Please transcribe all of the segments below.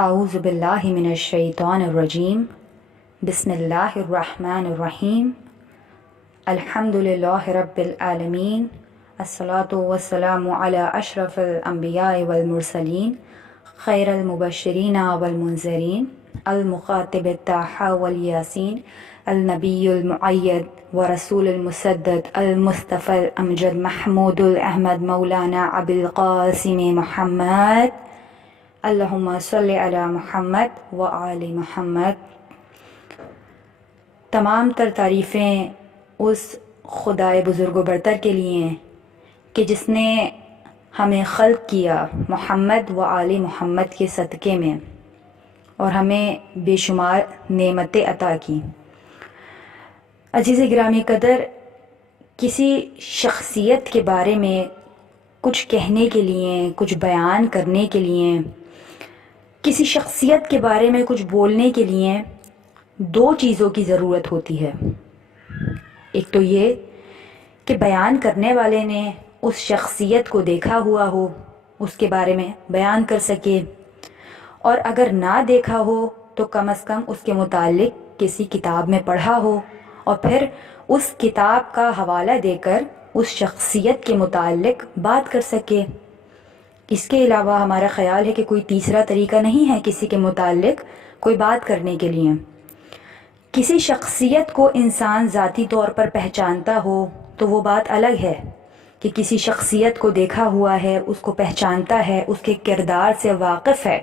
اعوذ باللہ من الشیطان الرجیم بسم اللہ الرحمن الرحیم الحمد للہ رب العالمین الصلاۃ والسلام علی اشرف الانبیاء والمرسلین خیر المبشرین والمنذرین المخاطب الطاہٰ والیاسین النبی المؤید ورسول المسدد المصطفى الامجد محمود الاحمد مولانا ابی القاسم محمد اللہم صلی علی محمد و آل محمد۔ تمام تر تعریفیں اس خدائے بزرگ و برتر کے لیے ہیں کہ جس نے ہمیں خلق کیا محمد و آل محمد کے صدقے میں اور ہمیں بے شمار نعمتیں عطا کی۔ عزیز گرامی قدر، کسی شخصیت کے بارے میں کچھ کہنے کے لیے، کچھ بیان کرنے کے لیے، کسی شخصیت کے بارے میں کچھ بولنے کے لیے دو چیزوں کی ضرورت ہوتی ہے۔ ایک تو یہ کہ بیان کرنے والے نے اس شخصیت کو دیکھا ہوا ہو، اس کے بارے میں بیان کر سکے، اور اگر نہ دیکھا ہو تو کم از کم اس کے متعلق کسی کتاب میں پڑھا ہو اور پھر اس کتاب کا حوالہ دے کر اس شخصیت کے متعلق بات کر سکے۔ اس کے علاوہ ہمارا خیال ہے کہ کوئی تیسرا طریقہ نہیں ہے کسی کے متعلق کوئی بات کرنے کے لیے۔ کسی شخصیت کو انسان ذاتی طور پر پہچانتا ہو تو وہ بات الگ ہے کہ کسی شخصیت کو دیکھا ہوا ہے، اس کو پہچانتا ہے، اس کے کردار سے واقف ہے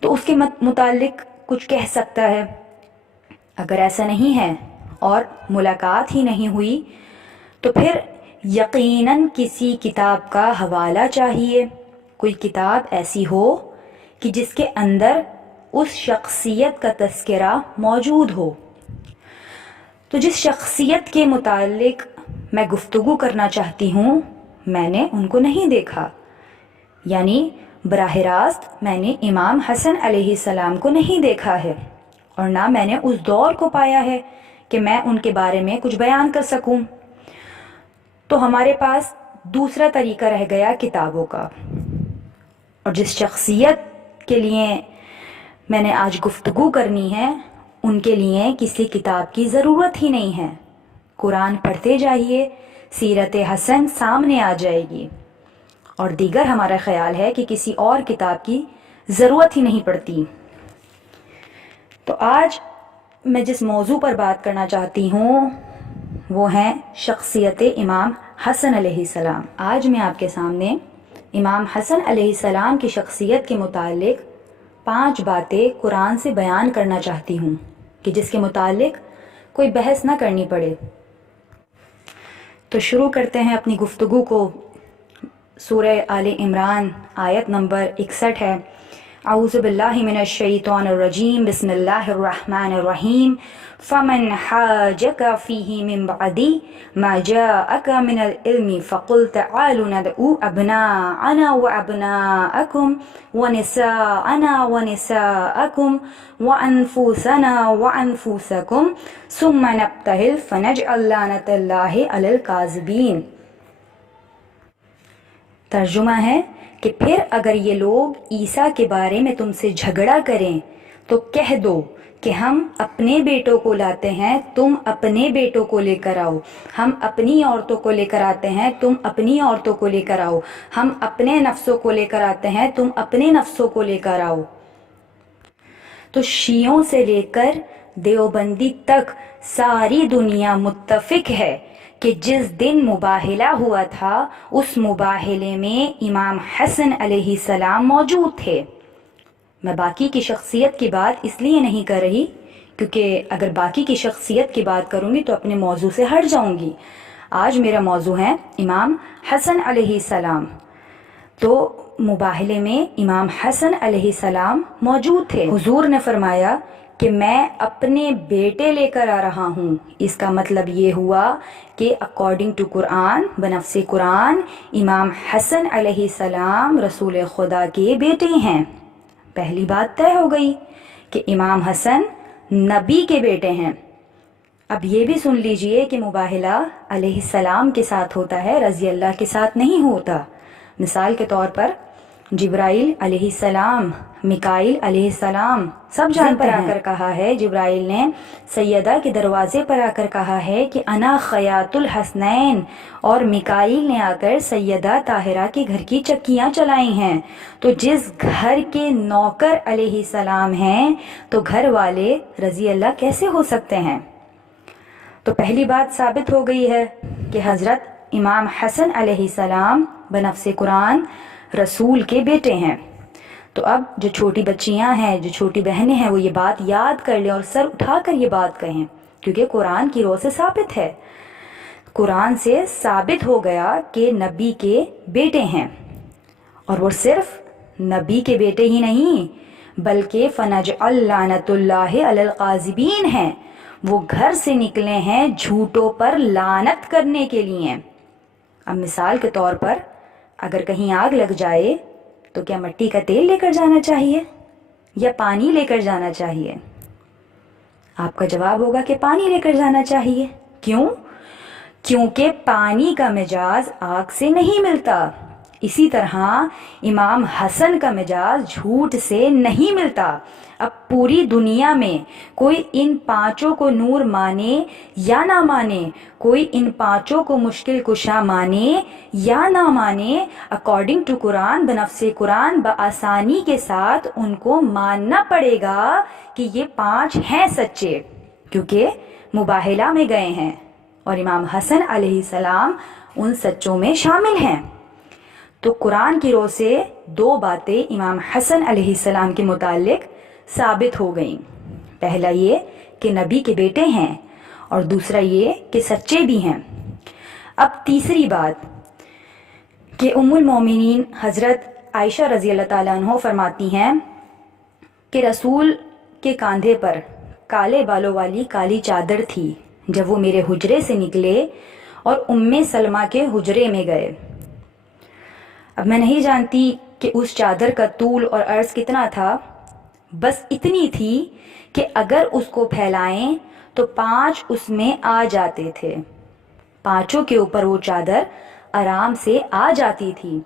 تو اس کے متعلق کچھ کہہ سکتا ہے۔ اگر ایسا نہیں ہے اور ملاقات ہی نہیں ہوئی تو پھر یقیناً کسی کتاب کا حوالہ چاہیے، کوئی کتاب ایسی ہو کہ جس کے اندر اس شخصیت کا تذکرہ موجود ہو۔ تو جس شخصیت کے متعلق میں گفتگو کرنا چاہتی ہوں میں نے ان کو نہیں دیکھا، یعنی براہ راست میں نے امام حسن علیہ السلام کو نہیں دیکھا ہے، اور نہ میں نے اس دور کو پایا ہے کہ میں ان کے بارے میں کچھ بیان کر سکوں۔ تو ہمارے پاس دوسرا طریقہ رہ گیا کتابوں کا، اور جس شخصیت کے لیے میں نے آج گفتگو کرنی ہے ان کے لیے کسی کتاب کی ضرورت ہی نہیں ہے۔ قرآن پڑھتے جائیے، سیرت حسن سامنے آ جائے گی، اور دیگر ہمارا خیال ہے کہ کسی اور کتاب کی ضرورت ہی نہیں پڑتی۔ تو آج میں جس موضوع پر بات کرنا چاہتی ہوں وہ ہیں شخصیت امام حسن علیہ السلام۔ آج میں آپ کے سامنے امام حسن علیہ السلام کی شخصیت کے متعلق 5 باتیں قرآن سے بیان کرنا چاہتی ہوں کہ جس کے متعلق کوئی بحث نہ کرنی پڑے۔ تو شروع کرتے ہیں اپنی گفتگو کو۔ سورہ آل عمران آیت نمبر 61 ہے۔ اعوذ باللہ من الشیطان الرجیم بسم اللہ الرحمن الرحیم فمن حاجک فیہ من بعد ما جاءک من العلم فقل تعالوا ندعو ابناءنا وابناءکم ونساءنا ونساءکم وانفسنا وانفسکم ثم نبتہل فنجعل لعنۃ اللہ علی الکاذبین۔ ترجمہ ہے کہ پھر اگر یہ لوگ عیسیٰ کے بارے میں تم سے جھگڑا کریں تو کہہ دو کہ ہم اپنے بیٹوں کو لاتے ہیں، تم اپنے بیٹوں کو لے کر آؤ، ہم اپنی عورتوں کو لے کر آتے ہیں، تم اپنی عورتوں کو لے کر آؤ، ہم اپنے نفسوں کو لے کر آتے ہیں، تم اپنے نفسوں کو لے کر آؤ۔ تو شیعوں سے لے کر دیوبندی تک ساری دنیا متفق ہے کہ جس دن مباہلہ ہوا تھا اس مباہلے میں امام حسن علیہ السلام موجود تھے۔ میں باقی کی شخصیت کی بات اس لیے نہیں کر رہی کیونکہ اگر باقی کی شخصیت کی بات کروں گی تو اپنے موضوع سے ہٹ جاؤں گی۔ آج میرا موضوع ہے امام حسن علیہ السلام۔ تو مباہلے میں امام حسن علیہ السلام موجود تھے۔ حضور نے فرمایا کہ میں اپنے بیٹے لے کر آ رہا ہوں۔ اس کا مطلب یہ ہوا کہ اکارڈنگ ٹو قرآن، بنفس قرآن، امام حسن علیہ السلام رسول خدا کے بیٹے ہیں۔ پہلی بات طے ہو گئی کہ امام حسن نبی کے بیٹے ہیں۔ اب یہ بھی سن لیجئے کہ مباہلہ علیہ السلام کے ساتھ ہوتا ہے، رضی اللہ کے ساتھ نہیں ہوتا۔ مثال کے طور پر جبرائیل علیہ السلام، میکائیل علیہ السلام سب جانتے ہیں۔ پر آ کر کہا ہے، جبرائیل نے سیدہ کے دروازے پر آ کر کہا ہے کہ انا خیاط الحسنین، اور میکائیل نے آ کر سیدہ طاہرہ کے گھر کی چکیاں چلائی ہیں۔ تو جس گھر کے نوکر علیہ السلام ہیں تو گھر والے رضی اللہ کیسے ہو سکتے ہیں؟ تو پہلی بات ثابت ہو گئی ہے کہ حضرت امام حسن علیہ السلام بنفس قرآن رسول کے بیٹے ہیں۔ تو اب جو چھوٹی بچیاں ہیں، جو چھوٹی بہنیں ہیں، وہ یہ بات یاد کر لیں اور سر اٹھا کر یہ بات کہیں، کیونکہ قرآن کی روح سے ثابت ہے، قرآن سے ثابت ہو گیا کہ نبی کے بیٹے ہیں، اور وہ صرف نبی کے بیٹے ہی نہیں بلکہ فنجعل لعنت اللہ علی القاذبین ہیں، وہ گھر سے نکلے ہیں جھوٹوں پر لعنت کرنے کے لیے۔ اب مثال کے طور پر اگر کہیں آگ لگ جائے تو کیا مٹی کا تیل لے کر جانا چاہیے یا پانی لے کر جانا چاہیے؟ آپ کا جواب ہوگا کہ پانی لے کر جانا چاہیے۔ کیوں؟ کیونکہ پانی کا مزاج آگ سے نہیں ملتا۔ اسی طرح امام حسن کا مزاج جھوٹ سے نہیں ملتا۔ اب پوری دنیا میں کوئی ان پانچوں کو نور مانے یا نہ مانے، کوئی ان پانچوں کو مشکل کشا مانے یا نہ مانے، اکارڈنگ ٹو قرآن، بنفس قرآن، بآسانی کے ساتھ ان کو ماننا پڑے گا کہ یہ پانچ ہیں سچے، کیونکہ مباہلہ میں گئے ہیں اور امام حسن علیہ السلام ان سچوں میں شامل ہیں۔ تو قرآن کی روح سے دو باتیں امام حسن علیہ السلام کے متعلق ثابت ہو گئیں، پہلا یہ کہ نبی کے بیٹے ہیں اور دوسرا یہ کہ سچے بھی ہیں۔ اب تیسری بات کہ ام المومنین حضرت عائشہ رضی اللہ تعالیٰ عنہ فرماتی ہیں کہ رسول کے کاندھے پر کالے بالوں والی کالی چادر تھی جب وہ میرے حجرے سے نکلے اور ام سلمہ کے حجرے میں گئے۔ اب میں نہیں جانتی کہ اس چادر کا طول اور عرض کتنا تھا، بس اتنی تھی کہ اگر اس کو پھیلائیں تو 5 اس میں آ جاتے تھے، 5 کے اوپر وہ چادر آرام سے آ جاتی تھی۔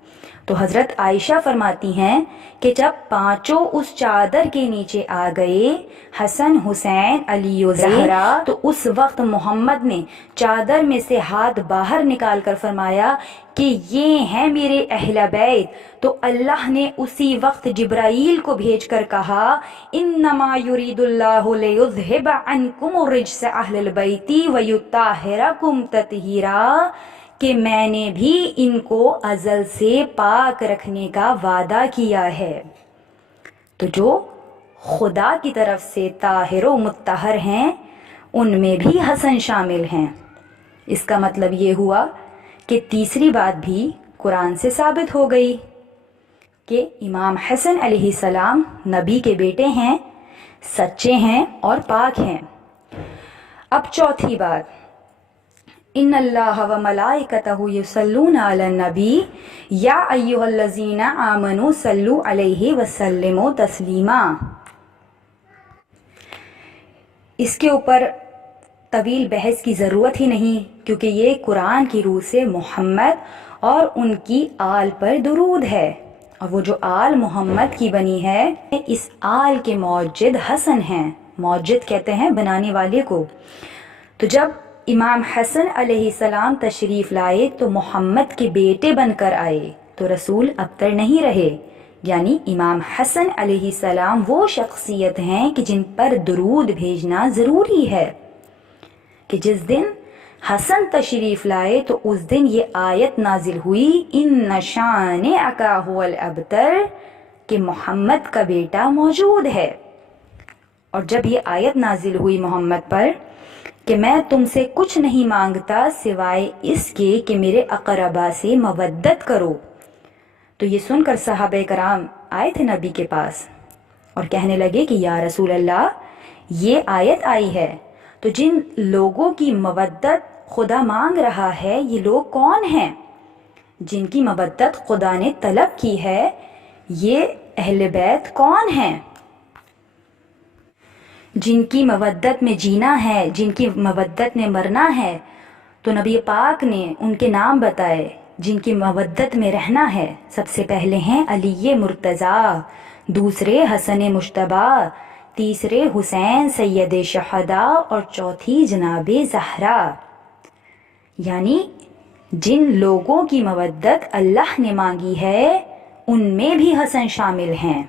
تو حضرت عائشہ فرماتی ہیں کہ جب 5 اس چادر کے نیچے آ گئے، حسن، حسین، علی و زہرا، تو اس وقت محمد نے چادر میں سے ہاتھ باہر نکال کر فرمایا کہ یہ ہیں میرے اہل بیت۔ تو اللہ نے اسی وقت جبرائیل کو بھیج کر کہا انما یرید اللہ لیذھب عنکم الرجس اہل البیت ویطہرکم تطہیرا، کہ میں نے بھی ان کو ازل سے پاک رکھنے کا وعدہ کیا ہے۔ تو جو خدا کی طرف سے طاہر و مطہر ہیں ان میں بھی حسن شامل ہیں۔ اس کا مطلب یہ ہوا کہ تیسری بات بھی قرآن سے ثابت ہو گئی کہ امام حسن علیہ السلام نبی کے بیٹے ہیں، سچے ہیں اور پاک ہیں۔ اب چوتھی بات، ان اللہ و ملائکتہ یصلون علی النبی یا ایھا الذین آمنوا صلوا علیہ وسلموا تسلیما۔ اس کے اوپر طویل بحث کی ضرورت ہی نہیں، کیونکہ یہ قرآن کی روح سے محمد اور ان کی آل پر درود ہے، اور وہ جو آل محمد کی بنی ہے، اس آل کے موجد حسن ہیں۔ موجد کہتے ہیں بنانے والے کو۔ تو جب امام حسن علیہ السلام تشریف لائے تو محمد کے بیٹے بن کر آئے، تو رسول ابتر نہیں رہے، یعنی امام حسن علیہ السلام وہ شخصیت ہیں کہ جن پر درود بھیجنا ضروری ہے، کہ جس دن حسن تشریف لائے تو اس دن یہ آیت نازل ہوئی ان شانئک ھو الابتر، کہ محمد کا بیٹا موجود ہے۔ اور جب یہ آیت نازل ہوئی محمد پر کہ میں تم سے کچھ نہیں مانگتا سوائے اس کے کہ میرے اقربا سے مودت کرو، تو یہ سن کر صحابہ کرام آئے تھے نبی کے پاس اور کہنے لگے کہ یا رسول اللہ، یہ آیت آئی ہے تو جن لوگوں کی مودت خدا مانگ رہا ہے یہ لوگ کون ہیں؟ جن کی مودت خدا نے طلب کی ہے یہ اہل بیت کون ہیں؟ جن کی مودت میں جینا ہے، جن کی مودت میں مرنا ہے، تو نبی پاک نے ان کے نام بتائے، جن کی مودت میں رہنا ہے، سب سے پہلے ہیں علی مرتضیٰ، دوسرے حسن مجتبیٰ، تیسرے حسین سید شہداء اور چوتھی جناب زہرا۔ یعنی جن لوگوں کی مودت اللہ نے مانگی ہے ان میں بھی حسن شامل ہیں۔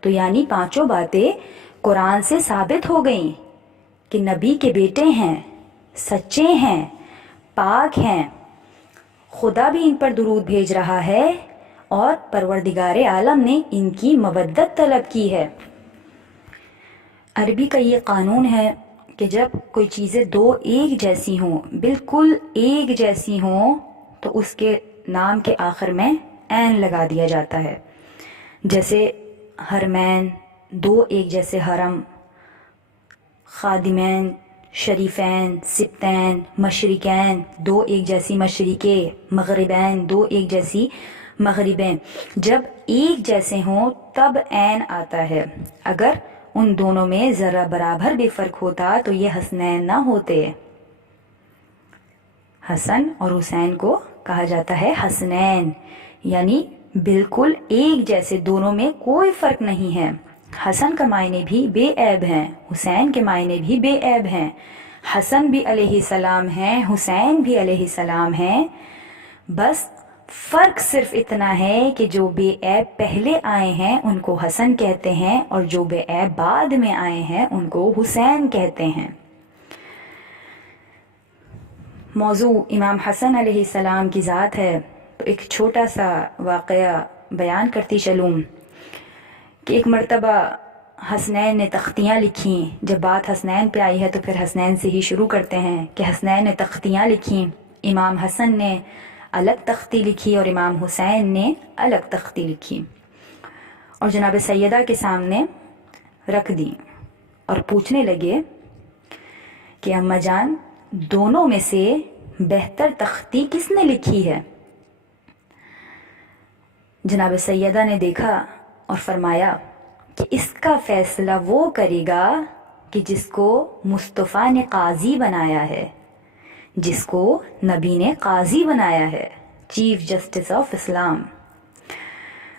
تو یعنی پانچوں باتیں قرآن سے ثابت ہو گئیں کہ نبی کے بیٹے ہیں، سچے ہیں، پاک ہیں، خدا بھی ان پر درود بھیج رہا ہے اور پروردگار عالم نے ان کی مودت طلب کی ہے۔ عربی کا یہ قانون ہے کہ جب کوئی چیزیں دو ایک جیسی ہوں، بالکل ایک جیسی ہوں، تو اس کے نام کے آخر میں عین لگا دیا جاتا ہے۔ جیسے حرمین، دو ایک جیسے حرم، خادمین، شریفین، سبتین، مشرقین، دو ایک جیسی مشرقیں، مغربین، دو ایک جیسی مغربیں۔ جب ایک جیسے ہوں تب عین آتا ہے، اگر ان دونوں میں ذرا برابر بھی فرق ہوتا تو یہ حسنین نہ ہوتے۔ حسن اور حسین کو کہا جاتا ہے حسنین، یعنی بالکل ایک جیسے، دونوں میں کوئی فرق نہیں ہے۔ حسن کا معنی بھی بے عیب ہیں، حسین کے معنی بھی بے عیب ہیں۔ حسن بھی علیہ السلام ہیں، حسین بھی علیہ السلام ہیں، بس فرق صرف اتنا ہے کہ جو بے عیب پہلے آئے ہیں ان کو حسن کہتے ہیں اور جو بے عیب بعد میں آئے ہیں ان کو حسین کہتے ہیں۔ موضوع امام حسن علیہ السلام کی ذات ہے تو ایک چھوٹا سا واقعہ بیان کرتی چلوں کہ ایک مرتبہ حسنین نے تختیاں لکھیں۔ جب بات حسنین پہ آئی ہے تو پھر حسنین سے ہی شروع کرتے ہیں کہ حسنین نے تختیاں لکھیں۔ امام حسن نے الگ تختی لکھی اور امام حسین نے الگ تختی لکھی اور جناب سیدہ کے سامنے رکھ دی اور پوچھنے لگے کہ اماں جان، دونوں میں سے بہتر تختی کس نے لکھی ہے؟ جناب سیدہ نے دیکھا اور فرمایا کہ اس کا فیصلہ وہ کرے گا کہ جس کو مصطفیٰ نے قاضی بنایا ہے، جس کو نبی نے قاضی بنایا ہے، چیف جسٹس آف اسلام۔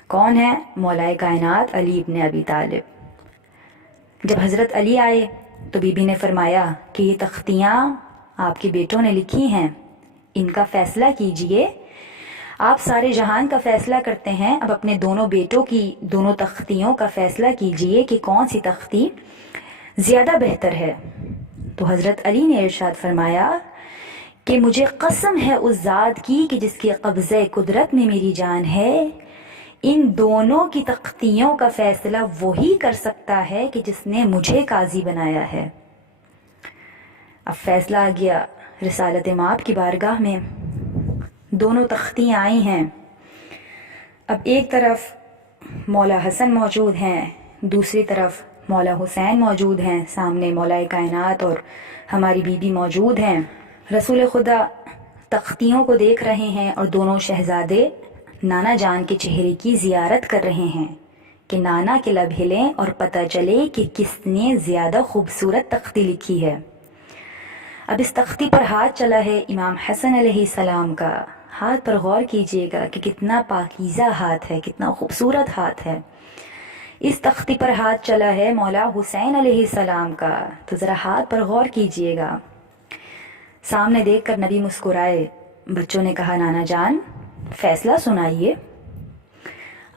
کون ہے؟ مولا کائنات علی ابن ابی طالب۔ جب حضرت علی آئے تو بی بی نے فرمایا کہ یہ تختیاں آپ کے بیٹوں نے لکھی ہیں، ان کا فیصلہ کیجئے۔ آپ سارے جہان کا فیصلہ کرتے ہیں، اب اپنے دونوں بیٹوں کی دونوں تختیوں کا فیصلہ کیجئے کہ کون سی تختی زیادہ بہتر ہے۔ تو حضرت علی نے ارشاد فرمایا کہ مجھے قسم ہے اس ذات کی کہ جس کے قبضہ قدرت میں میری جان ہے، ان دونوں کی تختیوں کا فیصلہ وہی کر سکتا ہے کہ جس نے مجھے قاضی بنایا ہے۔ اب فیصلہ آ گیا رسالت مآب کی بارگاہ میں، دونوں تختیاں آئی ہیں۔ اب ایک طرف مولا حسن موجود ہیں، دوسری طرف مولا حسین موجود ہیں، سامنے مولا کائنات اور ہماری بی بی موجود ہیں۔ رسول خدا تختیوں کو دیکھ رہے ہیں اور دونوں شہزادے نانا جان کے چہرے کی زیارت کر رہے ہیں کہ نانا کے لب ہلیں اور پتہ چلے کہ کس نے زیادہ خوبصورت تختی لکھی ہے۔ اب اس تختی پر ہاتھ چلا ہے امام حسن علیہ السلام کا، ہاتھ پر غور کیجئے گا کہ کتنا پاکیزہ ہاتھ ہے، کتنا خوبصورت ہاتھ ہے۔ اس تختی پر ہاتھ چلا ہے مولا حسین علیہ السلام کا، تو ذرا ہاتھ پر غور کیجئے گا۔ سامنے دیکھ کر نبی مسکرائے، بچوں نے کہا نانا جان فیصلہ سنائیے۔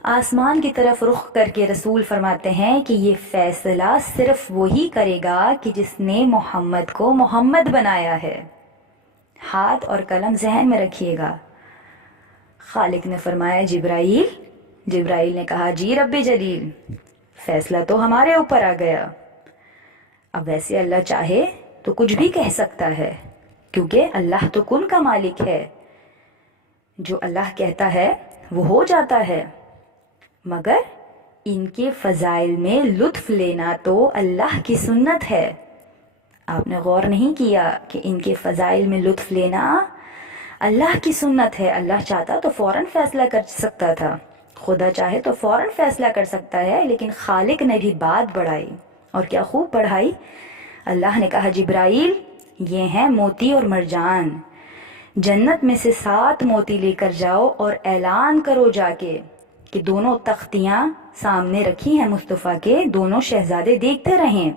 آسمان کی طرف رخ کر کے رسول فرماتے ہیں کہ یہ فیصلہ صرف وہی کرے گا کہ جس نے محمد کو محمد بنایا ہے۔ ہاتھ اور قلم ذہن میں رکھیے گا۔ خالق نے فرمایا جبرائیل۔ جبرائیل نے کہا جی رب جلیل، فیصلہ تو ہمارے اوپر آ گیا۔ اب ویسے اللہ چاہے تو کچھ بھی کہہ سکتا ہے، کیونکہ اللہ تو کن کا مالک ہے، جو اللہ کہتا ہے وہ ہو جاتا ہے۔ مگر ان کے فضائل میں لطف لینا تو اللہ کی سنت ہے۔ آپ نے غور نہیں کیا کہ ان کے فضائل میں لطف لینا اللہ کی سنت ہے۔ اللہ چاہتا تو فوراً فیصلہ کر سکتا تھا، خدا چاہے تو فوراً فیصلہ کر سکتا ہے، لیکن خالق نے بھی بات بڑھائی، اور کیا خوب بڑھائی۔ اللہ نے کہا جبرائیل یہ ہیں موتی اور مرجان، جنت میں سے 7 موتی لے کر جاؤ اور اعلان کرو جا کے کہ دونوں تختیاں سامنے رکھی ہیں مصطفیٰ کے، دونوں شہزادے دیکھتے رہیں،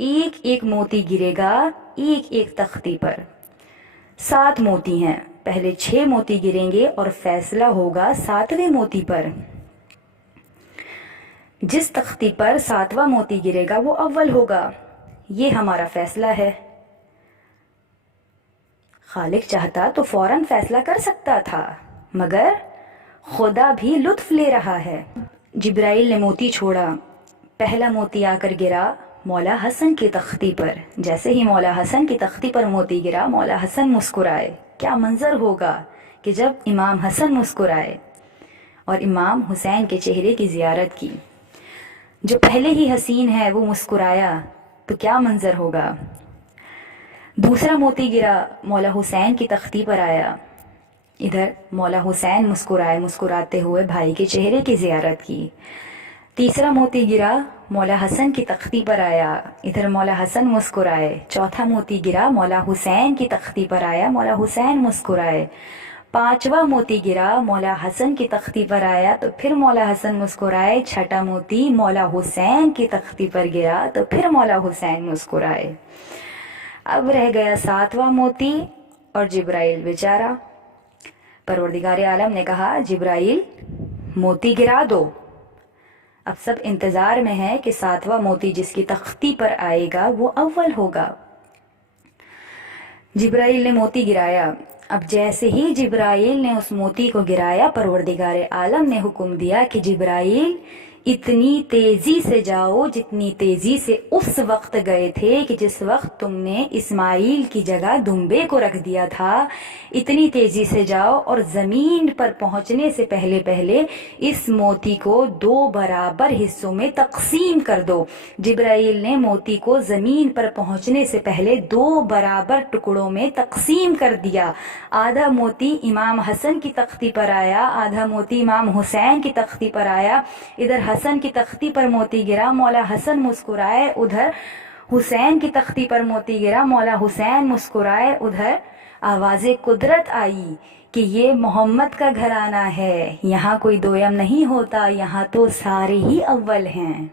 ایک ایک موتی گرے گا ایک ایک تختی پر۔ 7 موتی ہیں، پہلے 6 موتی گریں گے اور فیصلہ ہوگا 7ویں موتی پر۔ جس تختی پر 7واں موتی گرے گا وہ اول ہوگا، یہ ہمارا فیصلہ ہے۔ خالق چاہتا تو فوراً فیصلہ کر سکتا تھا، مگر خدا بھی لطف لے رہا ہے۔ جبرائیل نے موتی چھوڑا، پہلا موتی آ کر گرا مولا حسن کی تختی پر۔ جیسے ہی مولا حسن کی تختی پر موتی گرا، مولا حسن مسکرائے۔ کیا منظر ہوگا کہ جب امام حسن مسکرائے اور امام حسین کے چہرے کی زیارت کی۔ جو پہلے ہی حسین ہے وہ مسکرایا تو کیا منظر ہوگا۔ دوسرا موتی گرا، مولا حسین کی تختی پر آیا، ادھر مولا حسین مسکرائے، مسکراتے ہوئے بھائی کے چہرے کی زیارت کی۔ تیسرا موتی گرا، مولا حسن کی تختی پر آیا، ادھر مولا حسن مسکرائے۔ چوتھا موتی گرا، مولا حسین کی تختی پر آیا، مولا حسین مسکرائے۔ پانچواں موتی گرا، مولا حسن کی تختی پر آیا تو پھر مولا حسن مسکرائے۔ چھٹا موتی مولا حسین کی تختی پر گرا تو پھر مولا حسین مسکرائے۔ اب رہ گیا 7واں موتی اور جبرائیل بیچارہ۔ پروردگار عالم نے کہا جبرائیل موتی گرا دو۔ اب سب انتظار میں ہے کہ 7واں موتی جس کی تختی پر آئے گا وہ اول ہوگا۔ جبرائیل نے موتی گرایا۔ اب جیسے ہی جبرائیل نے اس موتی کو گرایا، پروردگار عالم نے حکم دیا کہ جبرائیل اتنی تیزی سے جاؤ جتنی تیزی سے اس وقت گئے تھے کہ جس وقت تم نے اسماعیل کی جگہ دمبے کو رکھ دیا تھا، اتنی تیزی سے جاؤ اور زمین پر پہنچنے سے پہلے پہلے اس موتی کو 2 برابر حصوں میں تقسیم کر دو۔ جبرائیل نے موتی کو زمین پر پہنچنے سے پہلے 2 برابر ٹکڑوں میں تقسیم کر دیا۔ آدھا موتی امام حسن کی تختی پر آیا، آدھا موتی امام حسین کی تختی پر آیا۔ ادھر حسن کی تختی پر موتی گرا، مولا حسن مسکرائے۔ ادھر حسین کی تختی پر موتی گرا، مولا حسین مسکرائے۔ ادھر آواز قدرت آئی کہ یہ محمد کا گھرانہ ہے، یہاں کوئی دویم نہیں ہوتا، یہاں تو سارے ہی اول ہیں۔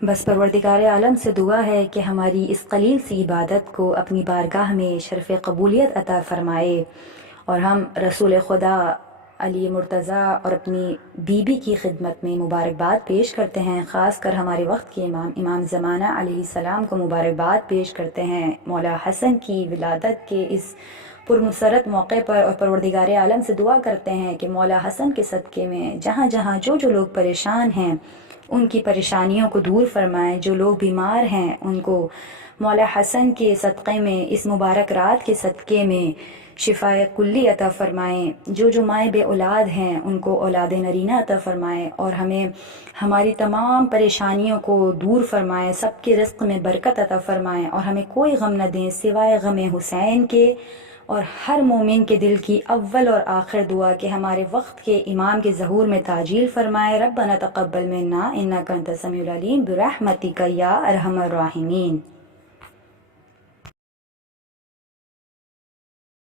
بس پروردگار عالم سے دعا ہے کہ ہماری اس قلیل سی عبادت کو اپنی بارگاہ میں شرف قبولیت عطا فرمائے، اور ہم رسول خدا علی مرتضیٰ اور اپنی بیوی کی خدمت میں مبارکباد پیش کرتے ہیں، خاص کر ہمارے وقت کے امام زمانہ علیہ السلام کو مبارکباد پیش کرتے ہیں مولا حسن کی ولادت کے اس پرمسرت موقع پر، اور پروردگار عالم سے دعا کرتے ہیں کہ مولا حسن کے صدقے میں جہاں جہاں جو لوگ پریشان ہیں ان کی پریشانیوں کو دور فرمائیں، جو لوگ بیمار ہیں ان کو مولا حسن کے صدقے میں، اس مبارک رات کے صدقے میں شفائے کلی عطا فرمائیں، جو مائیں بے اولاد ہیں ان کو اولاد نرینہ عطا فرمائیں، اور ہمیں ہماری تمام پریشانیوں کو دور فرمائیں، سب کے رزق میں برکت عطا فرمائیں، اور ہمیں کوئی غم نہ دیں سوائے غم حسین کے۔ اور ہر مومن کے دل کی اول اور آخر دعا کہ ہمارے وقت کے امام کے ظہور میں تعجیل فرمائے۔ ربنا تقبل منا انک انت السمیع العلیم برحمتک یا ارحم الراحمین۔